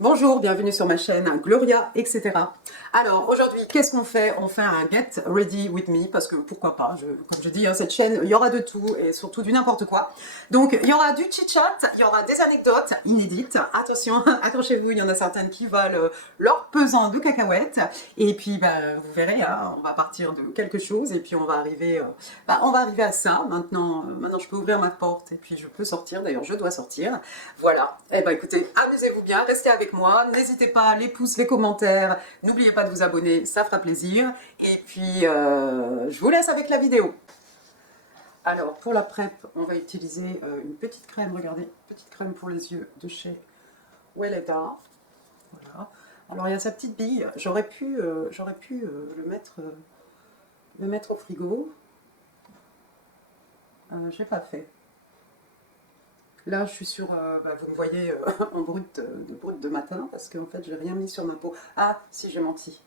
Bonjour, bienvenue sur ma chaîne Gloria, etc. Alors aujourd'hui, qu'est-ce qu'on fait? On fait un Get Ready With Me, parce que pourquoi pas, comme je dis, hein, cette chaîne, il y aura de tout et surtout du n'importe quoi. Donc il y aura du chit-chat, il y aura des anecdotes inédites. Attention, accrochez-vous, il y en a certaines qui valent leur pesant de cacahuètes. Et puis vous verrez, hein, on va partir de quelque chose et puis on va arriver à ça. Maintenant je peux ouvrir ma porte et puis je peux sortir, d'ailleurs je dois sortir. Voilà, eh ben écoutez, amusez-vous bien, restez avec moi, n'hésitez pas, les pouces, les commentaires, n'oubliez pas de vous abonner, ça fera plaisir. Et puis, je vous laisse avec la vidéo. Alors, pour la prep, on va utiliser une petite crème, regardez, petite crème pour les yeux de chez Welleda. Voilà. Alors, il y a sa petite bille, j'aurais pu le mettre au frigo. Je n'ai pas fait. Là, je suis sur, vous me voyez en brut de matin, parce qu'en fait, je n'ai rien mis sur ma peau. Ah, si, j'ai menti.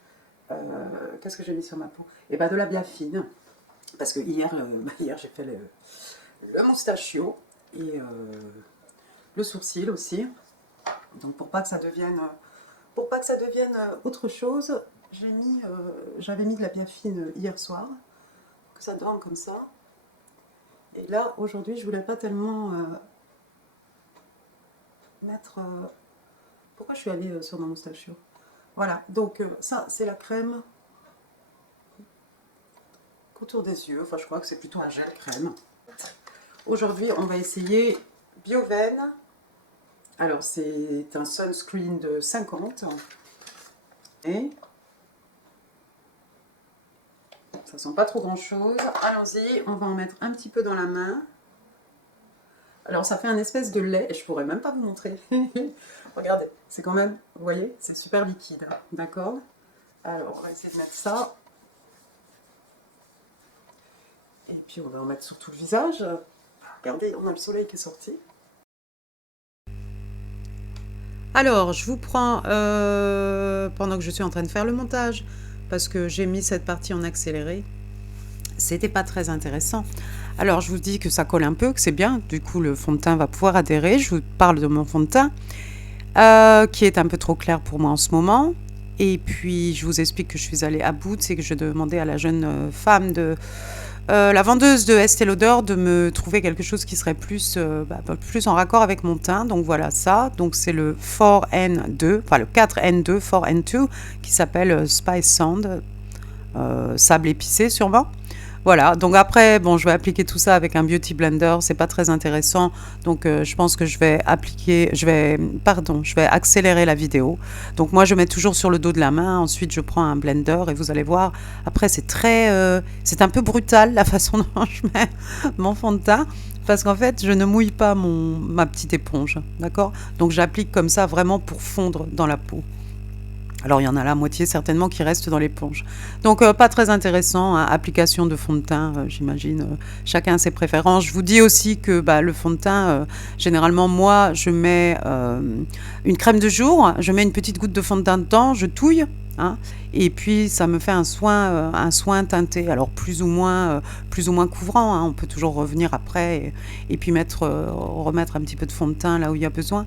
Qu'est-ce que j'ai mis sur ma peau? Et de la biafine, parce que hier j'ai fait le moustachio et le sourcil aussi. Donc pour pas que ça devienne autre chose, j'avais mis de la biafine hier soir, que ça dorme comme ça. Et là, aujourd'hui, je voulais pas tellement mettre... pourquoi je suis allée sur mon moustachio? Voilà, donc ça, c'est la crème contour des yeux. Enfin, je crois que c'est plutôt un gel crème. Aujourd'hui, on va essayer Bioven. Alors, c'est un sunscreen de 50. Et ça sent pas trop grand-chose. Allons-y, on va en mettre un petit peu dans la main. Alors, ça fait un espèce de lait, et je pourrais même pas vous montrer. Regardez, c'est quand même, vous voyez, c'est super liquide, d'accord? Alors, on va essayer de mettre ça. Et puis, on va en mettre sur tout le visage. Regardez, on a le soleil qui est sorti. Alors, je vous prends pendant que je suis en train de faire le montage, parce que j'ai mis cette partie en accéléré. C'était pas très intéressant. Alors, je vous dis que ça colle un peu, que c'est bien. Du coup, le fond de teint va pouvoir adhérer. Je vous parle de mon fond de teint, qui est un peu trop clair pour moi en ce moment. Et puis, je vous explique que je suis allée à Boots et que je demandais à la jeune femme de... la vendeuse de Estée Lauder de me trouver quelque chose qui serait plus en raccord avec mon teint. Donc voilà ça. Donc c'est le 4N2, enfin le 4N2, 4N2, qui s'appelle Spice Sand, sable épicé sûrement. Voilà, donc après, bon, je vais appliquer tout ça avec un Beauty Blender, c'est pas très intéressant, donc je pense que je vais accélérer la vidéo. Donc moi, je mets toujours sur le dos de la main, ensuite je prends un blender et vous allez voir, après c'est un peu brutal la façon dont je mets mon fond de teint, parce qu'en fait, je ne mouille pas ma petite éponge, d'accord? Donc j'applique comme ça vraiment pour fondre dans la peau. Alors, il y en a la moitié certainement qui reste dans l'éponge. Donc, pas très intéressant, hein, application de fond de teint, j'imagine. Chacun a ses préférences. Je vous dis aussi que le fond de teint, généralement, moi, je mets une crème de jour, je mets une petite goutte de fond de teint dedans, je touille, hein, et puis ça me fait un soin teinté. Alors, plus ou moins couvrant, hein, on peut toujours revenir après et puis remettre un petit peu de fond de teint là où il y a besoin.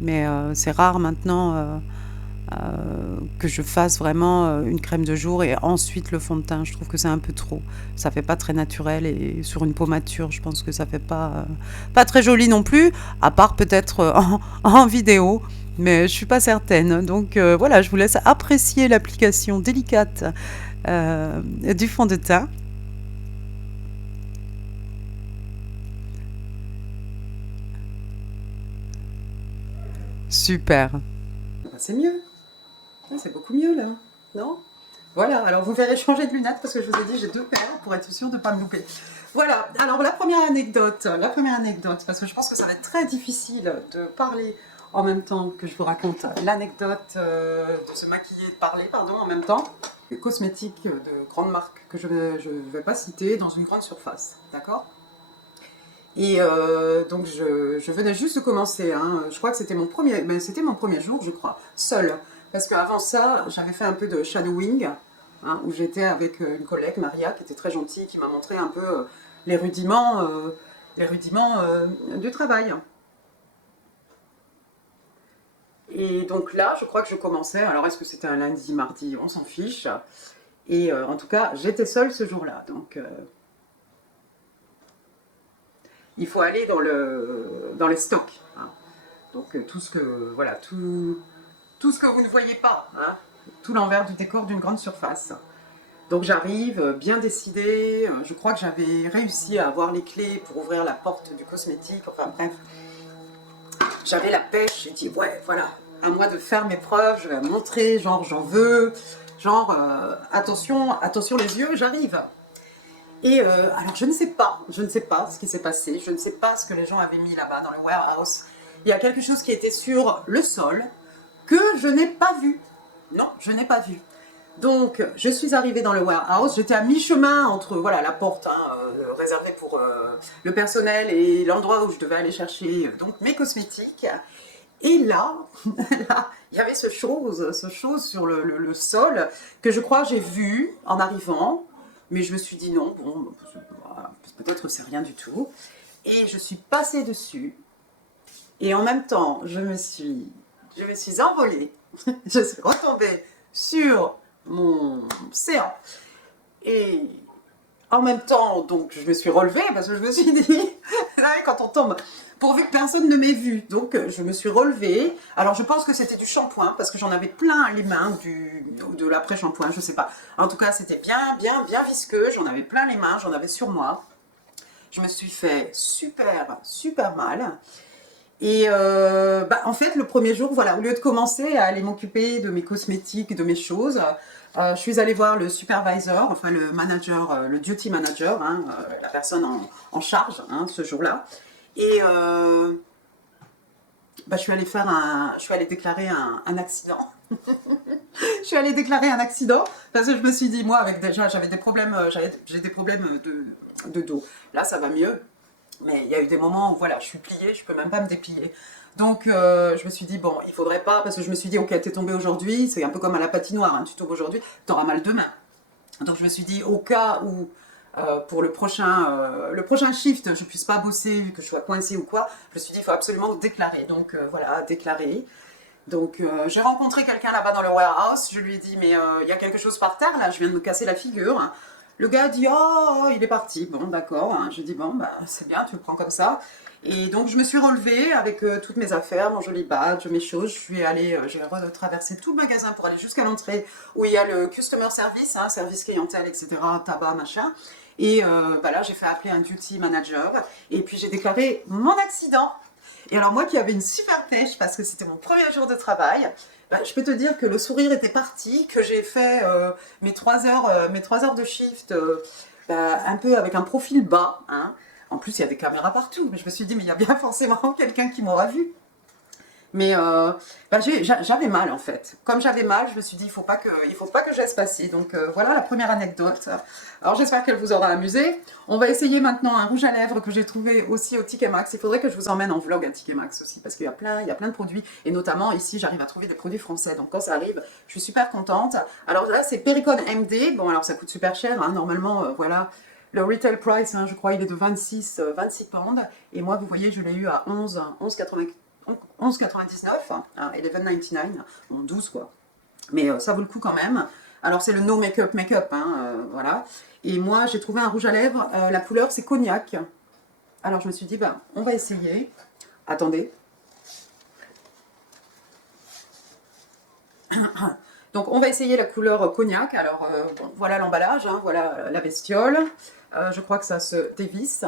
Mais c'est rare maintenant... que je fasse vraiment une crème de jour et ensuite le fond de teint. Je trouve que c'est un peu trop. Ça fait pas très naturel et sur une peau mature, je pense que ça fait pas très joli non plus, à part peut-être en vidéo, mais je suis pas certaine. Donc voilà, je vous laisse apprécier l'application délicate du fond de teint. Super. C'est mieux. C'est beaucoup mieux là, non? Voilà, alors vous verrez changer de lunettes parce que je vous ai dit j'ai deux paires pour être sûr de ne pas me louper. Voilà, alors la première anecdote, parce que je pense que ça va être très difficile de parler en même temps que je vous raconte l'anecdote, de se maquiller et de parler, pardon, en même temps. Les cosmétiques de grandes marques que je ne vais pas citer dans une grande surface, d'accord? Et donc je venais juste de commencer, hein. Je crois que c'était mon premier jour, je crois, seule. Parce qu'avant ça, j'avais fait un peu de shadowing, hein, où j'étais avec une collègue, Maria, qui était très gentille, qui m'a montré un peu les rudiments du travail. Et donc là, je crois que je commençais. Alors, est-ce que c'était un lundi, mardi? On s'en fiche. Et en tout cas, j'étais seule ce jour-là. Donc, il faut aller dans les stocks, hein. Donc, tout ce que, voilà, tout ce que vous ne voyez pas, hein. Tout l'envers du décor d'une grande surface. Donc, j'arrive bien décidée. Je crois que j'avais réussi à avoir les clés pour ouvrir la porte du cosmétique. Enfin, bref, j'avais la pêche. J'ai dit, ouais, voilà, à moi de faire mes preuves. Je vais montrer, genre, j'en veux. Genre, attention, attention les yeux, j'arrive. Et alors je ne sais pas ce qui s'est passé, je ne sais pas ce que les gens avaient mis là-bas dans le warehouse. Il y a quelque chose qui était sur le sol que je n'ai pas vu. Non, je n'ai pas vu. Donc, je suis arrivée dans le warehouse, j'étais à mi-chemin entre voilà, la porte réservée pour le personnel et l'endroit où je devais aller chercher donc, mes cosmétiques. Et là, là, il y avait ce chose sur le sol que je crois j'ai vu en arrivant, mais je me suis dit non, bon, peut-être c'est rien du tout. Et je suis passée dessus, et en même temps, je me suis envolée, je suis retombée sur mon séant, et en même temps, donc, je me suis relevée parce que je me suis dit, quand on tombe, pourvu que personne ne m'ait vue. Donc, je me suis relevée. Alors, je pense que c'était du shampoing parce que j'en avais plein les mains de l'après-shampoing, je sais pas. En tout cas, c'était bien, bien, bien visqueux. J'en avais plein les mains, j'en avais sur moi. Je me suis fait super, super mal. Et en fait, le premier jour, voilà, au lieu de commencer à aller m'occuper de mes cosmétiques, de mes choses, je suis allée voir le supervisor, enfin le manager, le duty manager, hein, la personne en charge hein, ce jour-là. Et je suis allée déclarer un accident. Je suis allée déclarer un accident parce que je me suis dit, moi, j'avais des problèmes, j'ai des problèmes de dos. Là, ça va mieux. Mais il y a eu des moments où voilà, je suis pliée, je peux même pas me déplier. Donc je me suis dit, bon, il faudrait pas, parce que je me suis dit, ok, t'es tombée aujourd'hui, c'est un peu comme à la patinoire, hein, tu tombes aujourd'hui, t'auras mal demain. Donc je me suis dit, au cas où pour le prochain shift, je puisse pas bosser, que je sois coincée ou quoi, je me suis dit, il faut absolument déclarer. Donc voilà, déclarer. Donc j'ai rencontré quelqu'un là-bas dans le warehouse, je lui ai dit mais il y a quelque chose par terre là, je viens de me casser la figure. Le gars a dit oh il est parti, bon d'accord, hein. Je dis bon bah c'est bien, tu le prends comme ça. Et donc je me suis relevée avec toutes mes affaires, mon joli badge, mes choses, je suis allée, j'ai retraversé tout le magasin pour aller jusqu'à l'entrée où il y a le customer service, hein, service clientèle, etc., tabac, machin. Et là j'ai fait appeler un duty manager et puis j'ai déclaré mon accident. Et alors moi qui avais une super pêche parce que c'était mon premier jour de travail, je peux te dire que le sourire était parti, que j'ai fait mes trois heures de shift un peu avec un profil bas, hein. En plus il y a des caméras partout, mais je me suis dit mais il y a bien forcément quelqu'un qui m'aura vu. Mais j'avais mal en fait. Comme j'avais mal, je me suis dit il faut pas que je laisse passer. Donc voilà la première anecdote. Alors j'espère qu'elle vous aura amusé. On va essayer maintenant un rouge à lèvres que j'ai trouvé aussi au Ticket Max. Il faudrait que je vous emmène en vlog à Ticket Max aussi parce qu'il y a plein de produits et notamment ici j'arrive à trouver des produits français. Donc quand ça arrive, je suis super contente. Alors là c'est Perricone MD. Bon alors ça coûte super cher. Hein. Normalement voilà. Le retail price, hein, je crois, il est de 26 pounds. Et moi, vous voyez, je l'ai eu à 11,99, hein, 11,99, bon 12 quoi. Mais ça vaut le coup quand même. Alors c'est le no make-up make-up, hein, voilà. Et moi j'ai trouvé un rouge à lèvres, la couleur c'est cognac. Alors je me suis dit, on va essayer. Attendez. Donc on va essayer la couleur cognac. Alors bon, voilà l'emballage, hein, voilà la bestiole. Je crois que ça se dévisse.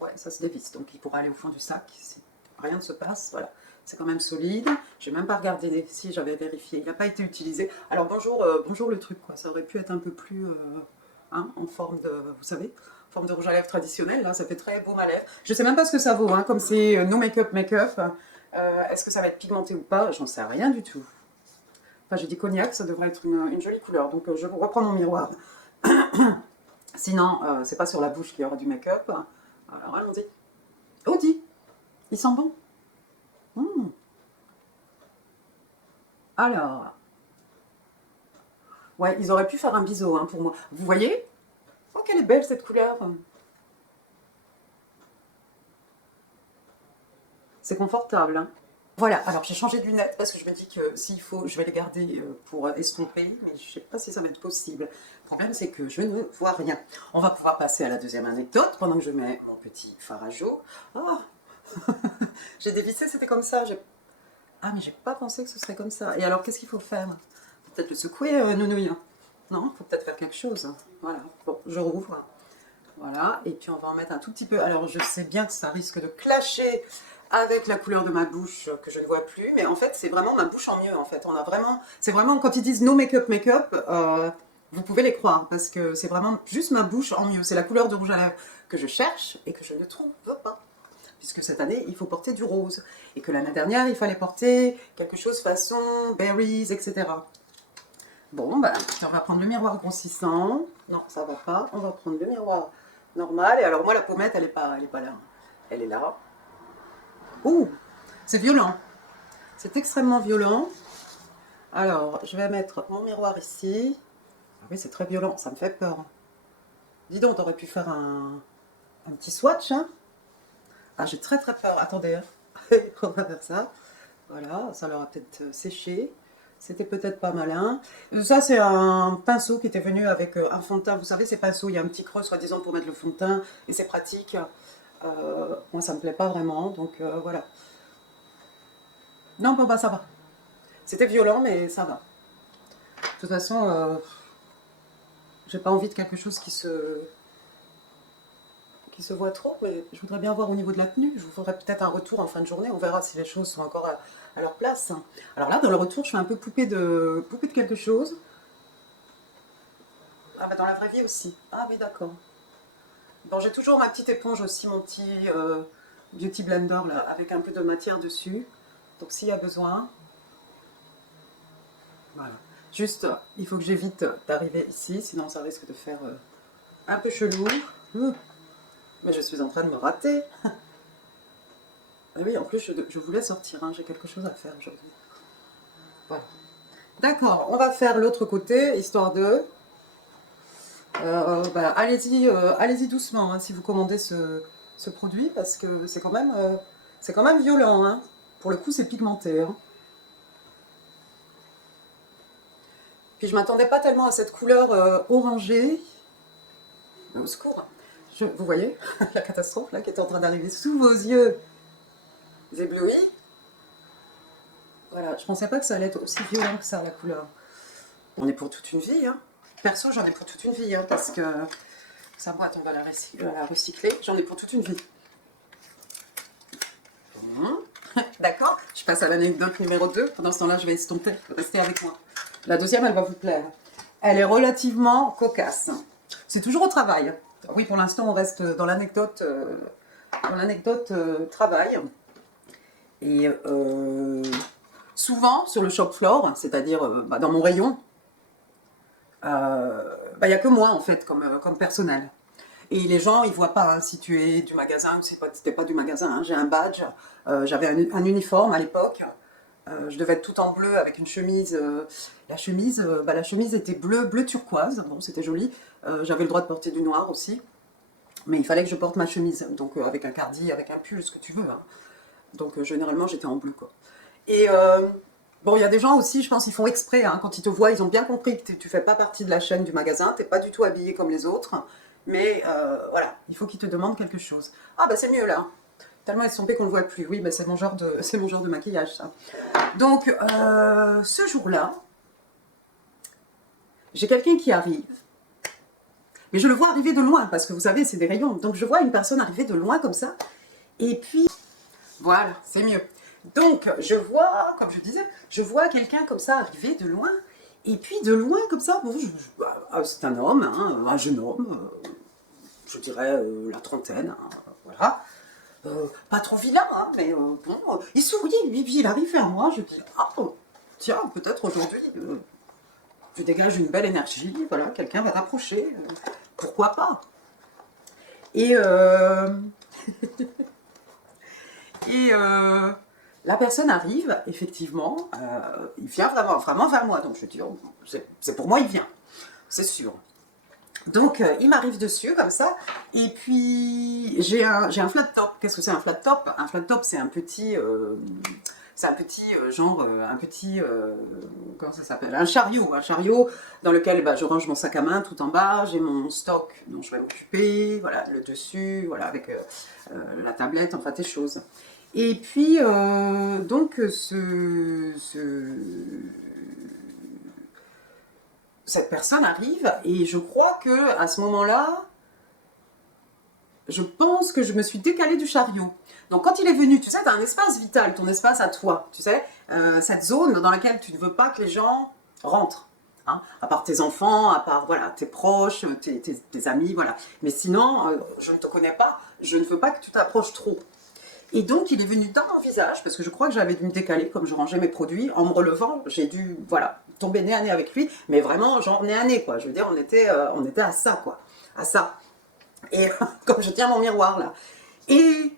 Ouais, ça se dévisse, donc il pourra aller au fond du sac. Rien ne se passe, voilà. C'est quand même solide. Je n'ai même pas regardé si j'avais vérifié. Il n'a pas été utilisé. Alors bonjour le truc, quoi. Ça aurait pu être un peu plus en forme de, vous savez, forme de rouge à lèvres traditionnel. Là, ça fait très beau à lèvres. Je ne sais même pas ce que ça vaut, hein, comme c'est no make-up make-up. Est-ce que ça va être pigmenté ou pas? J'en sais rien du tout. Enfin, j'ai dit cognac, ça devrait être une jolie couleur. Donc je reprends mon miroir. Sinon, c'est pas sur la bouche qu'il y aura du make-up. Alors allons-y. Audi, il sent bon. Alors, ouais, ils auraient pu faire un biseau hein, pour moi. Vous voyez? Oh, qu'elle est belle cette couleur. C'est confortable. Hein. Voilà, alors j'ai changé de lunettes parce que je me dis que s'il faut, je vais les garder pour estomper, mais je ne sais pas si ça va être possible. Le problème, c'est que je ne vois rien. On va pouvoir passer à la deuxième anecdote pendant que je mets mon petit fard à jour. Oh, j'ai dévissé, c'était comme ça. Ah, mais j'ai pas pensé que ce serait comme ça. Et alors, qu'est-ce qu'il faut faire? Faut peut-être le secouer, Nounouille. Non, faut peut-être faire quelque chose. Voilà, bon, je rouvre. Voilà, et puis on va en mettre un tout petit peu. Alors, je sais bien que ça risque de clasher avec la couleur de ma bouche que je ne vois plus, mais en fait, c'est vraiment ma bouche en mieux, en fait. On a vraiment, c'est vraiment, quand ils disent no make-up, make-up, vous pouvez les croire, parce que c'est vraiment juste ma bouche en mieux. C'est la couleur de rouge à lèvres que je cherche et que je ne trouve pas. Puisque cette année, il faut porter du rose. Et que l'année dernière, il fallait porter quelque chose façon berries, etc. Bon, ben, on va prendre le miroir grossissant. Non, ça va pas. On va prendre le miroir normal. Et alors, moi, la pommette, elle est pas là. Elle est là. Ouh, c'est violent. C'est extrêmement violent. Alors, je vais mettre mon miroir ici. Ah oui, c'est très violent. Ça me fait peur. Dis donc, t'aurais pu faire un petit swatch, hein? Ah, j'ai très très peur. Attendez, hein. On va faire ça. Voilà, ça leur a peut-être séché. C'était peut-être pas malin. Ça, c'est un pinceau qui était venu avec un fond de teint. Vous savez, ces pinceaux, il y a un petit creux, soi-disant, pour mettre le fond de teint. Et c'est pratique. Moi, ça me plaît pas vraiment. Donc, voilà. Non, bon, bah, ça va. C'était violent, mais ça va. De toute façon, j'ai pas envie de quelque chose qui se voit trop, mais je voudrais bien voir au niveau de la tenue. Je vous ferai peut-être un retour en fin de journée. On verra si les choses sont encore à leur place. Alors là, dans le retour, je fais un peu poupée de quelque chose. Ah bah dans la vraie vie aussi. Ah oui, d'accord. Bon, j'ai toujours ma petite éponge aussi, mon petit beauty blender là, avec un peu de matière dessus. Donc s'il y a besoin, voilà. Juste, il faut que j'évite d'arriver ici, sinon ça risque de faire un peu chelou. Mais je suis en train de me rater. Ah oui, en plus, je voulais sortir, hein. J'ai quelque chose à faire aujourd'hui. Voilà. D'accord, on va faire l'autre côté, histoire de... bah, allez-y doucement hein, si vous commandez ce produit, parce que c'est quand même violent. Hein. Pour le coup, c'est pigmenté. Hein. Puis je m'attendais pas tellement à cette couleur orangée. Au secours. Vous voyez la catastrophe là qui est en train d'arriver sous vos yeux. Vous éblouis. Voilà, je pensais pas que ça allait être aussi violent que ça, la couleur. On est pour toute une vie. Hein. Perso, j'en ai pour toute une vie, hein, parce que sa boîte, on va la recycler. J'en ai pour toute une vie. D'accord. Je passe à l'anecdote numéro 2. Pendant ce temps-là, je vais estomper. Restez avec moi. La deuxième, elle va vous plaire. Elle est relativement cocasse. C'est toujours au travail. Oui, pour l'instant, on reste dans l'anecdote travail. Et souvent, sur le shop floor, c'est-à-dire dans mon rayon, il n'y a que moi, en fait, comme personnel. Et les gens, ils voient pas hein, si tu es du magasin ou si t'es pas du magasin. Hein. J'ai un badge, j'avais un uniforme à l'époque. Je devais être tout en bleu avec une chemise. La chemise était bleu turquoise. Bon, c'était joli. J'avais le droit de porter du noir aussi. Mais il fallait que je porte ma chemise. Donc avec un cardi, avec un pull, ce que tu veux. Hein. Donc généralement, j'étais en bleu. Quoi. Et bon, il y a des gens aussi, je pense, ils font exprès. Hein, quand ils te voient, ils ont bien compris que tu fais pas partie de la chaîne du magasin. Tu n'es pas du tout habillé comme les autres. Mais voilà, il faut qu'ils te demandent quelque chose. Ah bah c'est mieux là. Tellement estompé qu'on ne le voit plus. Oui, bah, c'est mon genre de maquillage ça. Donc ce jour-là, j'ai quelqu'un qui arrive. Mais je le vois arriver de loin, parce que vous savez, c'est des rayons. Donc je vois une personne arriver de loin comme ça. Et puis, voilà, c'est mieux. Donc je vois, comme je disais, je vois quelqu'un comme ça arriver de loin. Et puis de loin comme ça, bon, c'est un homme, hein, un jeune homme, je dirais la trentaine, hein, voilà. Pas trop vilain, hein, mais bon, il sourit, lui, puis il arrive vers moi, je dis, ah, tiens, peut-être aujourd'hui, je dégage une belle énergie, voilà, quelqu'un va t'approcher, pourquoi pas. Et, et la personne arrive, effectivement, il vient vraiment vers moi, donc je dis, oh, c'est pour moi, il vient, c'est sûr. Donc, il m'arrive dessus, comme ça, et puis j'ai un flat top. Qu'est-ce que c'est un flat top? Un flat top, c'est un petit C'est un petit, genre, un petit, comment ça s'appelle? Un chariot dans lequel bah, je range mon sac à main tout en bas, j'ai mon stock dont je vais m'occuper, voilà, le dessus, voilà, avec la tablette, enfin des choses. Et puis, donc, cette personne arrive et je crois que à ce moment-là, je pense que je me suis décalée du chariot. Donc quand il est venu, tu sais, tu as un espace vital, ton espace à toi, tu sais, cette zone dans laquelle tu ne veux pas que les gens rentrent. Hein, à part tes enfants, à part voilà, tes proches, tes amis, voilà. Mais sinon, je ne te connais pas, je ne veux pas que tu t'approches trop. Et donc il est venu dans mon visage, parce que je crois que j'avais dû me décaler, comme je rangeais mes produits, en me relevant, j'ai dû, voilà, tomber nez à nez avec lui, mais vraiment genre nez à nez, quoi. Je veux dire, on était à ça, quoi. À ça. Et comme je tiens mon miroir, là. Et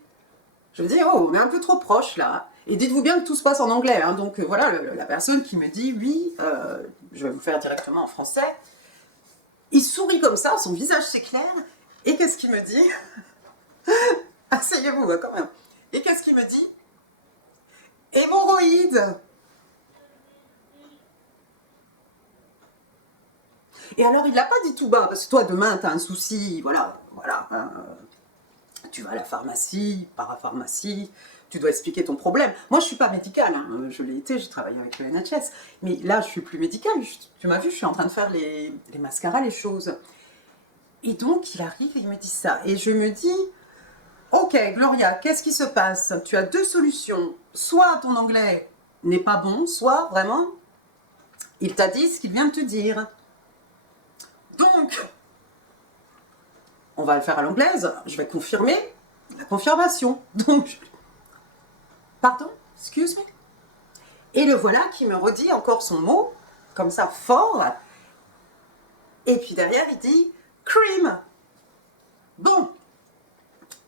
je me dis, oh, on est un peu trop proche là. Et dites-vous bien que tout se passe en anglais. Hein, donc voilà, la personne qui me dit, oui, je vais vous faire directement en français. Il sourit comme ça, son visage s'éclaire. Et qu'est-ce qu'il me dit? Asseyez-vous quand même. Et qu'est-ce qu'il me dit? Hémorroïde. Et alors il l'a pas dit tout bas, parce que toi demain tu as un souci, voilà, voilà. Tu vas à la pharmacie, parapharmacie, tu dois expliquer ton problème. Moi, je ne suis pas médicale, hein. Je l'ai été, j'ai travaillé avec le NHS. Mais là, je suis plus médicale. Tu m'as vu, je suis en train de faire les mascaras, les choses. Et donc, il arrive et il me dit ça. Et je me dis, ok, Gloria, qu'est-ce qui se passe? Tu as deux solutions. Soit ton anglais n'est pas bon, soit vraiment, il t'a dit ce qu'il vient de te dire. Donc, on va le faire à l'anglaise. Je vais confirmer la confirmation. Donc, pardon, excuse me. Et le voilà qui me redit encore son mot, comme ça, fort. Et puis derrière, il dit cream. Bon,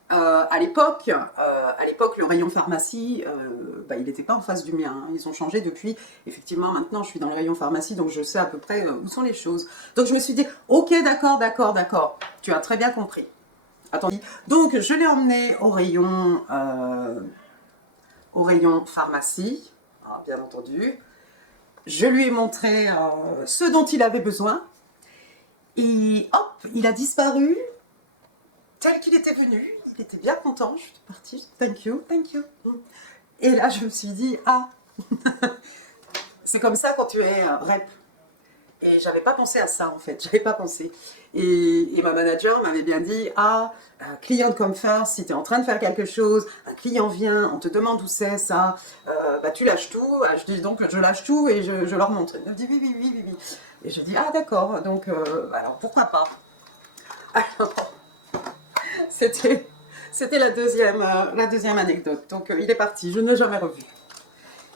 à l'époque, le rayon pharmacie, bah, il n'était pas en face du mien. Hein. Ils ont changé depuis. Effectivement, maintenant, je suis dans le rayon pharmacie, donc je sais à peu près où sont les choses. Donc je me suis dit, ok, d'accord, d'accord, d'accord. Tu as très bien compris. Attendez. Donc je l'ai emmené au rayon pharmacie, bien entendu. Je lui ai montré ce dont il avait besoin. Et hop, il a disparu tel qu'il était venu. Il était bien content. Je suis partie. Thank you, thank you. Et là, je me suis dit, ah, c'est comme ça quand tu es rep. Et j'avais pas pensé à ça en fait, j'avais pas pensé. Et ma manager m'avait bien dit, ah, client come first, si tu es en train de faire quelque chose, un client vient, on te demande où c'est ça, bah tu lâches tout. Je dis donc je lâche tout et je leur montre. Elle me dit oui, oui, oui, oui, oui. Et je dis, ah d'accord, donc alors pourquoi pas. Alors, c'était la deuxième anecdote. Donc il est parti, je ne l'ai jamais revu.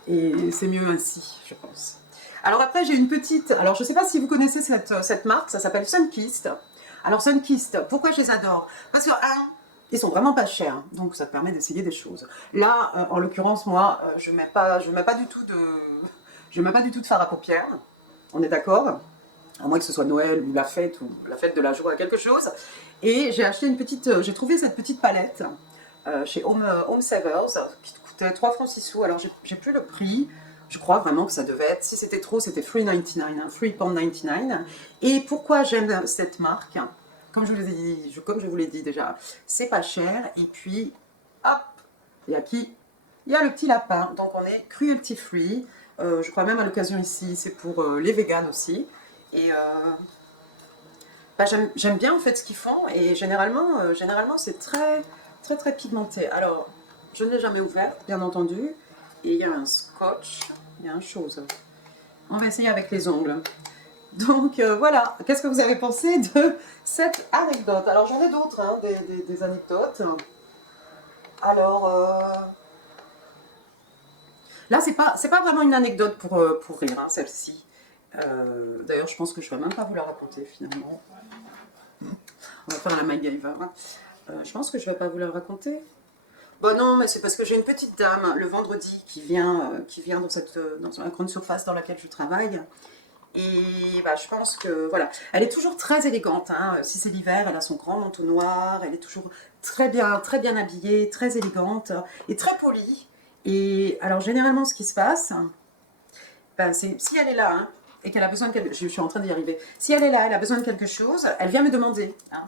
Et c'est mieux ainsi, je pense. Alors après, j'ai une petite... Alors, je ne sais pas si vous connaissez cette marque, ça s'appelle Sunkist. Alors, Sunkist, pourquoi je les adore? Parce que, ils sont vraiment pas chers, donc ça te permet d'essayer des choses. Là, en l'occurrence, moi, je mets pas du tout de fard à paupières. On est d'accord? À moins que ce soit Noël ou la fête de la joie, quelque chose. Et j'ai acheté j'ai trouvé cette petite palette chez Home Savers, qui coûtait 3 francs 6 sous. Alors, j'ai plus le prix. Je crois vraiment que ça devait être, si c'était trop, c'était 3,99, hein, 3,99 £. Et pourquoi j'aime cette marque? Comme je vous l'ai dit déjà, c'est pas cher. Et puis, hop, il y a qui? Il y a le petit lapin. Donc on est cruelty free. Je crois même à l'occasion ici, c'est pour les véganes aussi. Et bah, j'aime bien en fait ce qu'ils font. Et généralement c'est très, très, très pigmenté. Alors, je ne l'ai jamais ouvert, bien entendu. Et il y a un scotch, il y a une chose. On va essayer avec les ongles. Donc voilà, qu'est-ce que vous avez pensé de cette anecdote? Alors j'en ai d'autres, hein, des anecdotes. Alors là, c'est pas vraiment une anecdote pour rire, hein, celle-ci. D'ailleurs, je pense que je ne vais même pas vous la raconter finalement. On va faire la MacGyver. Je pense que je ne vais pas vous la raconter. Bon non, mais c'est parce que j'ai une petite dame le vendredi qui vient dans la grande surface dans laquelle je travaille. Et bah, je pense que voilà, elle est toujours très élégante. Hein. Si c'est l'hiver, elle a son grand manteau noir, elle est toujours très bien habillée, très élégante et très polie. Et alors, généralement, ce qui se passe, ben, c'est si elle est là, hein, et qu'elle a besoin de quelque chose, je suis en train d'y arriver. Si elle est là, elle a besoin de quelque chose, elle vient me demander. Hein.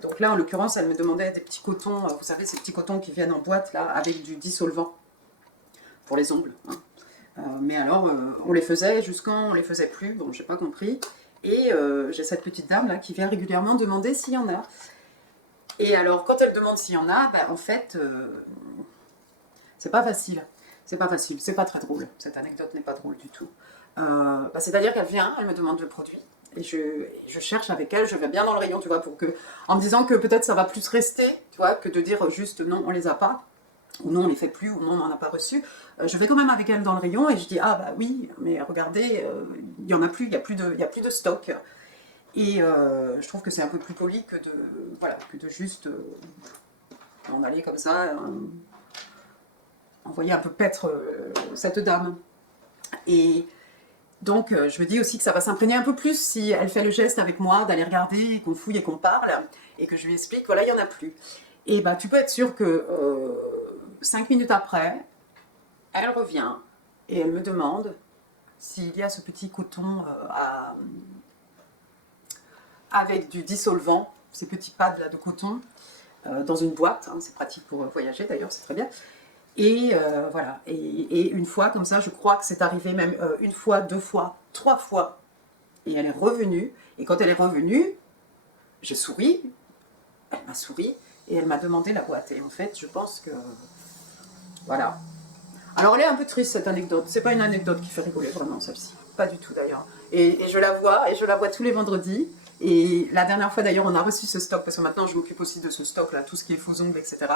Donc là, en l'occurrence, elle me demandait des petits cotons, vous savez, ces petits cotons qui viennent en boîte, là, avec du dissolvant pour les ongles. Hein. Mais alors, on les faisait jusqu'en on les faisait plus, bon, j'ai pas compris. Et j'ai cette petite dame là qui vient régulièrement demander s'il y en a. Et alors, quand elle demande s'il y en a, ben, en fait, c'est pas facile. C'est pas facile, c'est pas très drôle. Cette anecdote n'est pas drôle du tout. Ben, c'est-à-dire qu'elle vient, elle me demande le produit. Et je cherche avec elle, je vais bien dans le rayon, tu vois, pour que, en me disant que peut-être ça va plus rester, tu vois, que de dire juste non, on les a pas, ou non, on les fait plus, ou non, on n'en a pas reçu. Je vais quand même avec elle dans le rayon et je dis ah bah oui, mais regardez, il y en a plus, il y a plus de stock. Et je trouve que c'est un peu plus poli que de, voilà, que de juste en aller comme ça, envoyer un peu paître cette dame. Et donc, je me dis aussi que ça va s'imprégner un peu plus si elle fait le geste avec moi d'aller regarder, qu'on fouille et qu'on parle, et que je lui explique, voilà, il n'y en a plus. Et bah, tu peux être sûr que 5 minutes après, elle revient et elle me demande s'il y a ce petit coton avec du dissolvant, ces petits pads là de coton, dans une boîte. Hein, c'est pratique pour voyager d'ailleurs, c'est très bien. Et voilà. Et une fois, comme ça, je crois que c'est arrivé même une fois, 2 fois, 3 fois. Et elle est revenue. Et quand elle est revenue, j'ai souri. Elle m'a souri. Et elle m'a demandé la boîte. Et en fait, je pense que... Voilà. Alors, elle est un peu triste, cette anecdote. C'est pas une anecdote qui fait rigoler, vraiment, celle-ci. Pas du tout, d'ailleurs. Et je la vois tous les vendredis. Et la dernière fois, d'ailleurs, on a reçu ce stock, parce que maintenant, je m'occupe aussi de ce stock-là, tout ce qui est faux ongles, etc.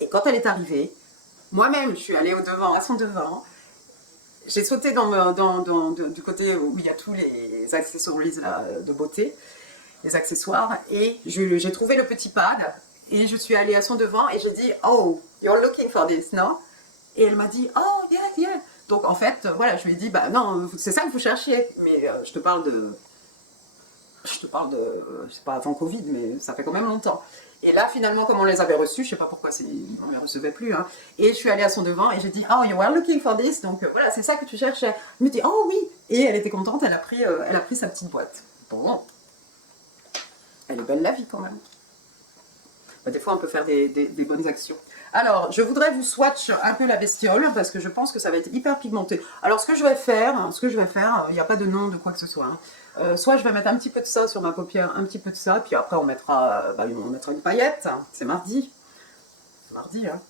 Et quand elle est arrivée, moi-même, je suis allée au devant, à son devant. J'ai sauté du côté où il y a tous les accessoires là, de beauté, les accessoires, et j'ai trouvé le petit pad, et je suis allée à son devant, et j'ai dit, oh, you're looking for this, no? Et elle m'a dit, oh, yeah, yeah. Donc en fait, voilà, je lui ai dit, bah non, c'est ça que vous cherchiez, mais je te parle de, c'est pas avant Covid, mais ça fait quand même longtemps. Et là, finalement, comme on les avait reçus, je sais pas pourquoi on ne les recevait plus, hein, et je suis allée à son devant et j'ai dit, oh, you were looking for this, donc voilà, c'est ça que tu cherchais. Elle me dit, oh oui, et elle était contente, elle a pris sa petite boîte. Bon, elle est belle la vie quand même. Bah, des fois, on peut faire des bonnes actions. Alors, je voudrais vous swatch un peu la bestiole parce que je pense que ça va être hyper pigmenté. Alors, ce que je vais faire, il n'y a pas de nom de quoi que ce soit. Hein. Soit je vais mettre un petit peu de ça sur ma paupière, un petit peu de ça, puis après on mettra une paillette. C'est mardi. C'est mardi, hein.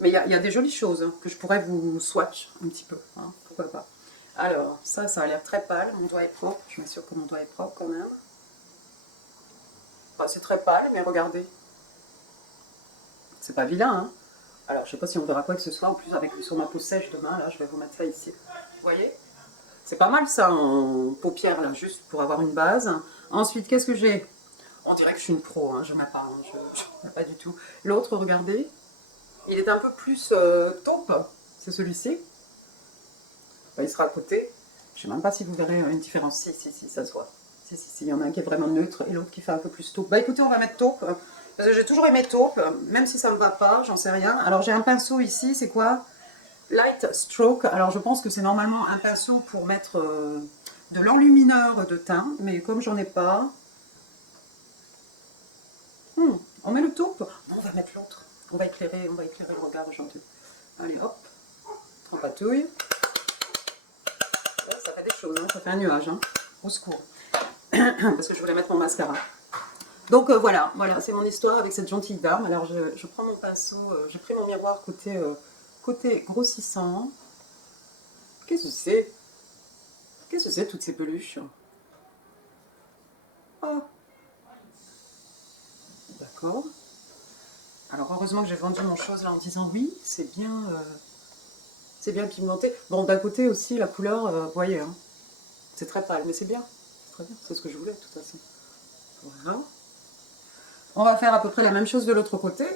Mais il y a des jolies choses hein, que je pourrais vous swatch un petit peu. Hein, pourquoi pas. Alors, ça a l'air très pâle. Mon doigt est propre. Je m'assure que mon doigt est propre quand même. Enfin, c'est très pâle, mais regardez. C'est pas vilain, hein. Alors, je sais pas si on verra quoi que ce soit. En plus, sur ma peau sèche demain, là, je vais vous mettre ça ici. Vous voyez? C'est pas mal ça en paupières, là, juste pour avoir une base. Ensuite, qu'est-ce que j'ai? On dirait que je suis une pro, hein, je n'ai pas, hein, je pas du tout. L'autre, regardez, il est un peu plus taupe, c'est celui-ci. Enfin, il sera à côté. Je sais même pas si vous verrez une différence. Si, ça se voit. Si, il y en a un qui est vraiment neutre et l'autre qui fait un peu plus taupe. Bah écoutez, on va mettre taupe. Parce que j'ai toujours aimé taupe, même si ça ne me va pas, j'en sais rien. Alors j'ai un pinceau ici, c'est quoi? Light Stroke. Alors je pense que c'est normalement un pinceau pour mettre de l'enlumineur de teint, mais comme j'en ai pas, on met le taupe. Non, on va mettre l'autre. On va éclairer le regard aujourd'hui. Allez, hop, trempatouille. Là, ça fait des choses, hein. Ça fait un nuage, hein. Au secours. Parce que je voulais mettre mon mascara. Donc voilà, c'est mon histoire avec cette gentille dame. Alors je prends mon pinceau, j'ai pris mon miroir côté grossissant. Qu'est-ce que c'est? Qu'est-ce que c'est toutes ces peluches? Oh. D'accord. Alors heureusement que j'ai vendu mon chose là en disant oui, c'est bien pigmenté. Bon, d'un côté aussi la couleur, vous voyez, hein, c'est très pâle, mais c'est bien. C'est très bien, c'est ce que je voulais de toute façon. Voilà. On va faire à peu près la même chose de l'autre côté.